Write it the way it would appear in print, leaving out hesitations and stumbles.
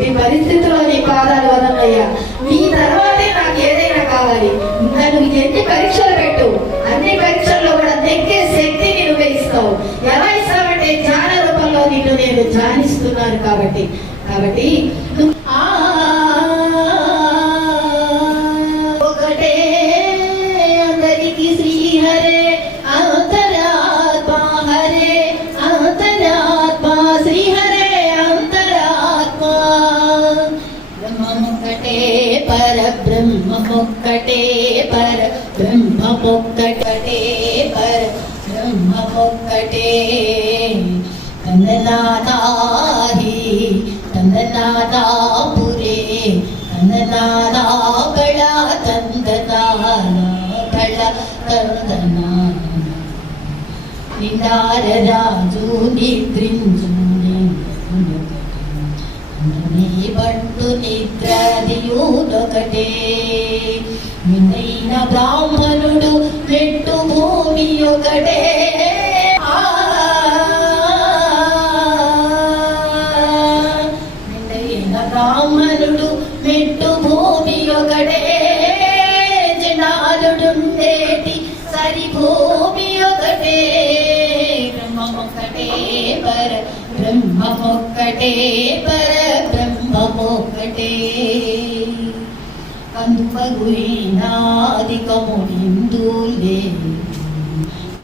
ఈ పరిస్థితుల్లో నీ పాదాలు వదలయ్యా. నీ తర్వాతే నాకు ఏదైనా కావాలి. నన్ను ఎన్ని పరీక్షలు పెట్టు, అన్ని పరీక్షల్లో కూడా నెగ్గే శక్తిని నువ్వే ఇస్తావు. ఎలా ఇస్తావంటే జ్ఞాన రూపంలో నిన్ను నేను ధ్యానిస్తున్నాను కాబట్టి ఒకటే అందరికి శ్రీహరే అంతరాత్మ హరే అంతరాత్మ శ్రీహరే అంతరాత్మ బ్రహ్మమొక్కటే పరబ్రహ్మమొక్కటే పరబ్రహ్మమొక్కటే పరబ్రహ్మమొక్కటే తననాదాహి తననాదాపురే తననాదా బళ తందనాల తందనా నిందారరాజు నిద్రించు నీ పట్టు నిద్రదియుడొకటే నిన్నైన బ్రాహ్మణుడు మెట్టు భూమి ఒకటే బ్రాహ్మణుడు మెట్టు భూమి ఒకటే జనాలుడుండేటి సరి భూమి ఒకటే బ్రహ్మమొక్కటే పర బ్రహ్మమొక్కటే పర బ్రహ్మమొక్కటే కందుపగురి నాదికమునిందు